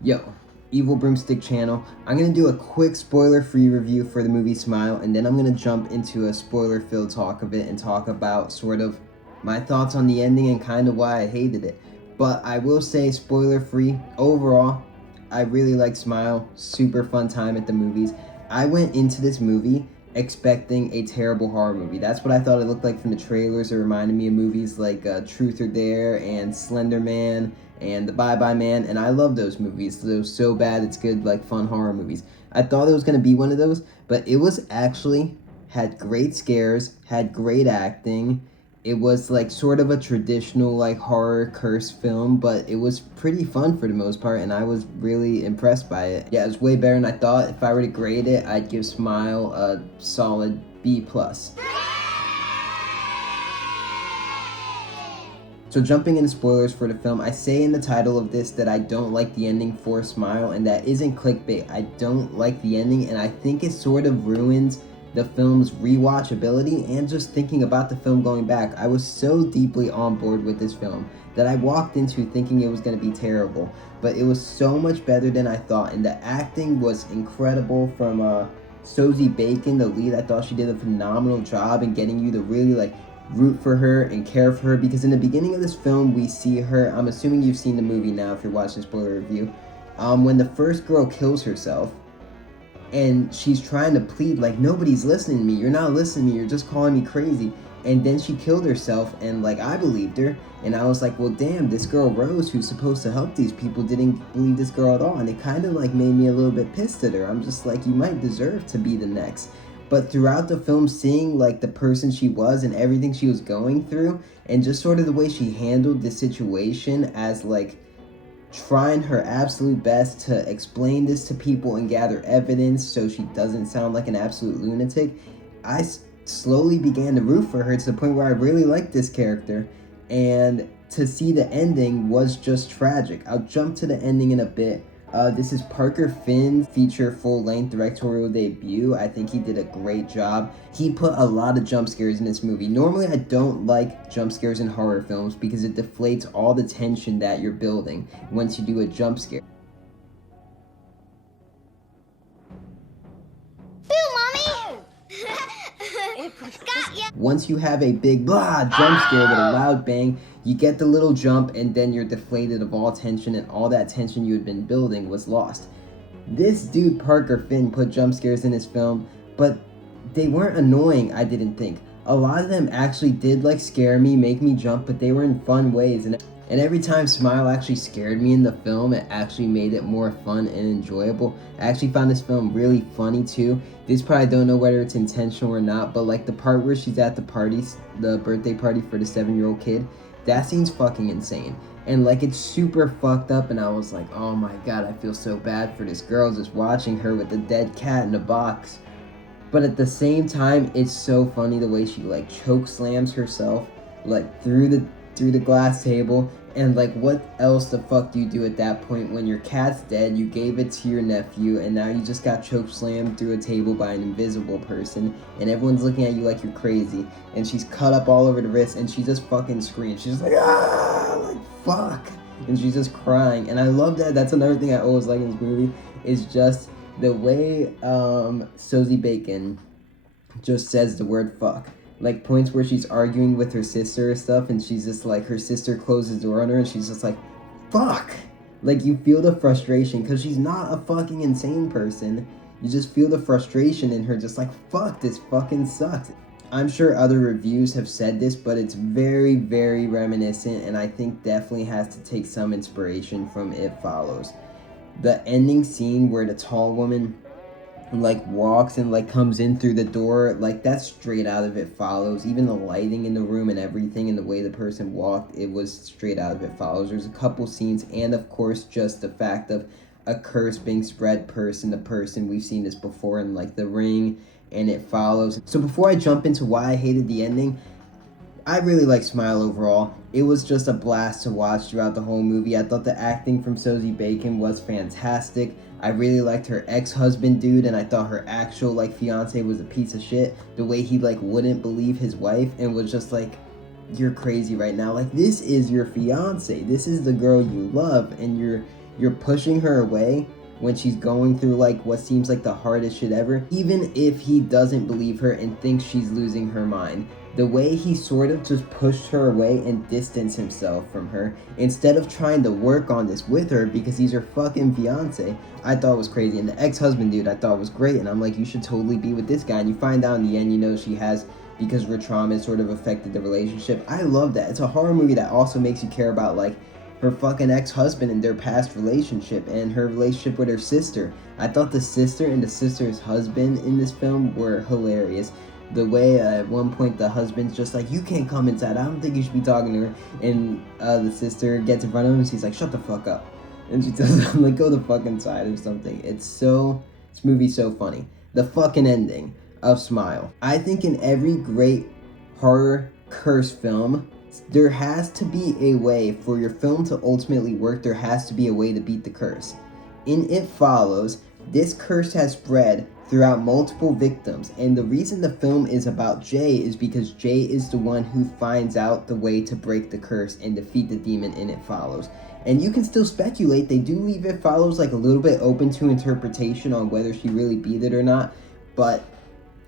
Yo, Evil Broomstick channel. I'm going to do a quick spoiler-free review for the movie Smile, and then I'm going to jump into a spoiler-filled talk of it and talk about sort of my thoughts on the ending and kind of why I hated it. But I will say spoiler-free, overall, I really like Smile. Super fun time at the movies. I went into this movie expecting a terrible horror movie. That's what I thought it looked like from the trailers. It reminded me of movies like Truth or Dare and Slender Man and The Bye Bye Man, and I love those movies. Those so bad it's good, like fun horror movies. I thought it was gonna be one of those, but it was actually had great scares, had great acting. It was like sort of a traditional like horror curse film, but it was pretty fun for the most part, and I was really impressed by it. Yeah, it was way better than I thought. If I were to grade it, I'd give Smile a solid B+. So jumping into spoilers for the film, I say in the title of this that I don't like the ending for Smile, and that isn't clickbait. I don't like the ending, and I think it sort of ruins the film's rewatchability and just thinking about the film going back. I was so deeply on board with this film that I walked into thinking it was going to be terrible, but it was so much better than I thought, and the acting was incredible from Sosie Bacon, the lead. I thought she did a phenomenal job in getting you to really like root for her and care for her, because in the beginning of this film we see her, I'm assuming you've seen the movie now if you're watching spoiler review, when the first girl kills herself and she's trying to plead like, nobody's listening to me, you're not listening to me, you're just calling me crazy, and then she killed herself, and like I believed her, and I was like, well damn, this girl Rose who's supposed to help these people didn't believe this girl at all, and it kind of like made me a little bit pissed at her. I'm just like, you might deserve to be the next. But throughout the film, seeing like the person she was and everything she was going through, and just sort of the way she handled the situation as like trying her absolute best to explain this to people and gather evidence so she doesn't sound like an absolute lunatic, I slowly began to root for her to the point where I really liked this character. And to see the ending was just tragic. I'll jump to the ending in a bit. This is Parker Finn's feature full-length directorial debut. I think he did a great job. He put a lot of jump scares in this movie. Normally, I don't like jump scares in horror films because it deflates all the tension that you're building once you do a jump scare. Once you have a big blah jump scare with a loud bang, you get the little jump and then you're deflated of all tension, and all that tension you had been building was lost. This dude Parker Finn put jump scares in his film, but they weren't annoying, I didn't think. A lot of them actually did like scare me, make me jump, but they were in fun ways, and every time Smile actually scared me in the film, it actually made it more fun and enjoyable. I actually found this film really funny too. This part I don't know whether it's intentional or not, but like the part where she's at the party, the birthday party for the 7-year-old kid, that scene's fucking insane. And like it's super fucked up, and I was like, oh my god, I feel so bad for this girl just watching her with the dead cat in a box. But at the same time, it's so funny the way she like choke slams herself like through the glass table, and like what else the fuck do you do at that point when your cat's dead, you gave it to your nephew, and now you just got choke slammed through a table by an invisible person, and everyone's looking at you like you're crazy, and she's cut up all over the wrist, and she just fucking screams. She's like, ah, like fuck, and she's just crying. And I love that. That's another thing I always like in this movie, is just the way Sosie Bacon just says the word fuck. Like points where she's arguing with her sister or stuff, and she's just like, her sister closes the door on her, and she's just like, fuck. Like you feel the frustration, because she's not a fucking insane person. You just feel the frustration in her, just like, fuck, this fucking sucks. I'm sure other reviews have said this, but it's very, very reminiscent, and I think definitely has to take some inspiration from It Follows. The ending scene where the tall woman like walks and like comes in through the door, like that's straight out of It Follows. Even the lighting in the room and everything, and the way the person walked, it was straight out of It Follows. There's a couple scenes, and of course just the fact of a curse being spread person to person. We've seen this before in like The Ring and It Follows. So before I jump into why I hated the ending, I really like Smile overall. It was just a blast to watch throughout the whole movie. I thought the acting from Sosie Bacon was fantastic. I really liked her ex-husband dude, and I thought her actual like fiance was a piece of shit. The way he like wouldn't believe his wife and was just like, you're crazy right now. Like, this is your fiance. This is the girl you love, and you're you're pushing her away when she's going through like what seems like the hardest shit ever, even if he doesn't believe her and thinks she's losing her mind. The way he sort of just pushed her away and distanced himself from her instead of trying to work on this with her because he's her fucking fiance, I thought was crazy. And the ex-husband dude I thought was great, and I'm like, you should totally be with this guy. And you find out in the end, you know, she has, because her trauma sort of affected the relationship. I love that. It's a horror movie that also makes you care about like her fucking ex-husband and their past relationship and her relationship with her sister. I thought the sister and the sister's husband in this film were hilarious. The way at one point the husband's just like, you can't come inside, I don't think you should be talking to her, and the sister gets in front of him and she's like, shut the fuck up, and she tells him like, go the fuck inside or something. This movie's so funny. The fucking ending of Smile. I think in every great horror curse film, there has to be a way for your film to ultimately work. There has to be a way to beat the curse. In It Follows, this curse has spread throughout multiple victims, and the reason the film is about Jay is because Jay is the one who finds out the way to break the curse and defeat the demon in It Follows. And you can still speculate, they do leave It Follows like a little bit open to interpretation on whether she really beat it or not, but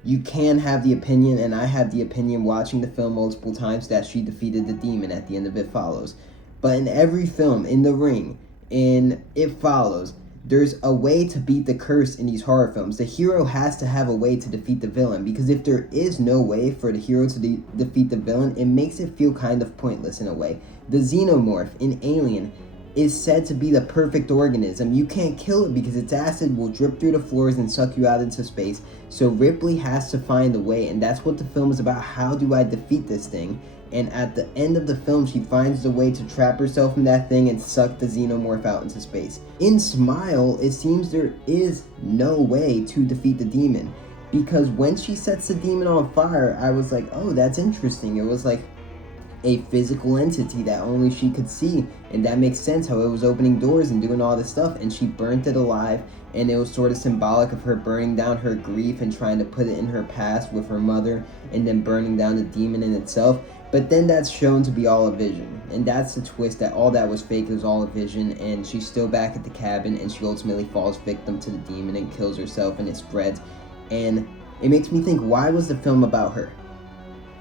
you can have the opinion, and I have the opinion watching the film multiple times, that she defeated the demon at the end of It Follows. But in every film, in The Ring, in It Follows, there's a way to beat the curse in these horror films. The hero has to have a way to defeat the villain, because if there is no way for the hero to defeat the villain, it makes it feel kind of pointless in a way. The xenomorph in Alien is said to be the perfect organism. You can't kill it because its acid will drip through the floors and suck you out into space. So Ripley has to find a way, and that's what the film is about. How do I defeat this thing? And at the end of the film, she finds the way to trap herself in that thing and suck the xenomorph out into space. In Smile, it seems there is no way to defeat the demon, because when she sets the demon on fire, I was like, oh, that's interesting. It was like a physical entity that only she could see, and that makes sense how it was opening doors and doing all this stuff, and she burnt it alive, and it was sort of symbolic of her burning down her grief and trying to put it in her past with her mother, and then burning down the demon in itself. But then that's shown to be all a vision, and that's the twist, that all that was fake. It was all a vision, and she's still back at the cabin, and she ultimately falls victim to the demon and kills herself, and it spreads. And it makes me think, why was the film about her?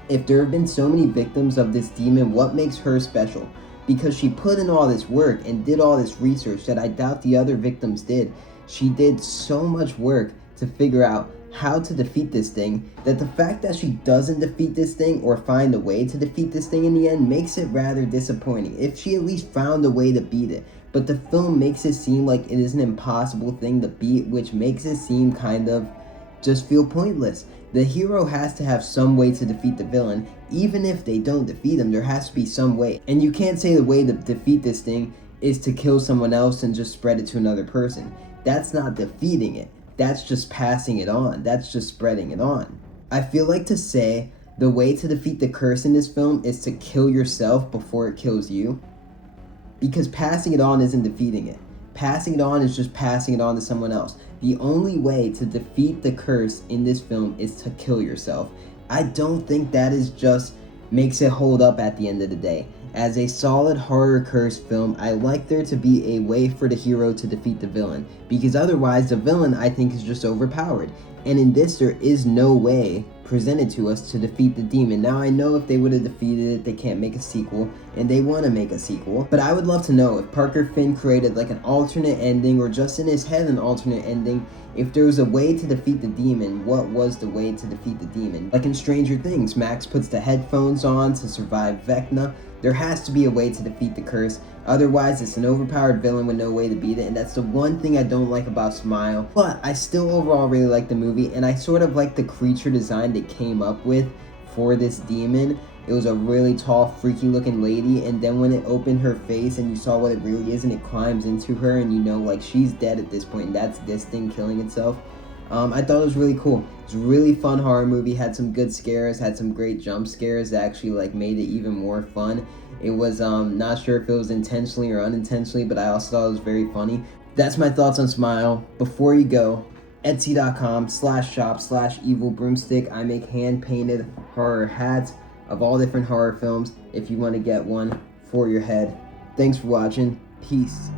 If there have been so many victims of this demon, what makes her special? Because she put in all this work and did all this research that I doubt the other victims did. She did so much work to figure out how to defeat this thing, that the fact that she doesn't defeat this thing or find a way to defeat this thing in the end makes it rather disappointing. If she at least found a way to beat it. But the film makes it seem like it is an impossible thing to beat, which makes it seem kind of just feel pointless. The hero has to have some way to defeat the villain. Even if they don't defeat him, there has to be some way. And you can't say the way to defeat this thing is to kill someone else and just spread it to another person. That's not defeating it. That's just passing it on. That's just spreading it on. I feel like to say the way to defeat the curse in this film is to kill yourself before it kills you, because passing it on isn't defeating it. Passing it on is just passing it on to someone else. The only way to defeat the curse in this film is to kill yourself. I don't think that is just makes it hold up at the end of the day. As a solid horror curse film, I like there to be a way for the hero to defeat the villain, because otherwise the villain, I think, is just overpowered. And in this, there is no way presented to us to defeat the demon. Now, I know if they would have defeated it, they can't make a sequel, and they want to make a sequel, but I would love to know if Parker Finn created like an alternate ending, or just in his head an alternate ending. If there was a way to defeat the demon, what was the way to defeat the demon? Like in Stranger Things, Max puts the headphones on to survive Vecna. There has to be a way to defeat the curse. Otherwise, it's an overpowered villain with no way to beat it, and that's the one thing I don't like about Smile. But I still overall really like the movie, and I sort of like the creature design they came up with for this demon. It was a really tall, freaky looking lady, and then when it opened her face and you saw what it really is, and it climbs into her, and you know, like, she's dead at this point, and that's this thing killing itself. I thought it was really cool. It's a really fun horror movie, had some good scares, had some great jump scares that actually like made it even more fun. It was not sure if it was intentionally or unintentionally, but I also thought it was very funny. That's my thoughts on Smile. Before you go, Etsy.com/shop/evilbroomstick. I make hand-painted horror hats of all different horror films if you want to get one for your head. Thanks for watching. Peace.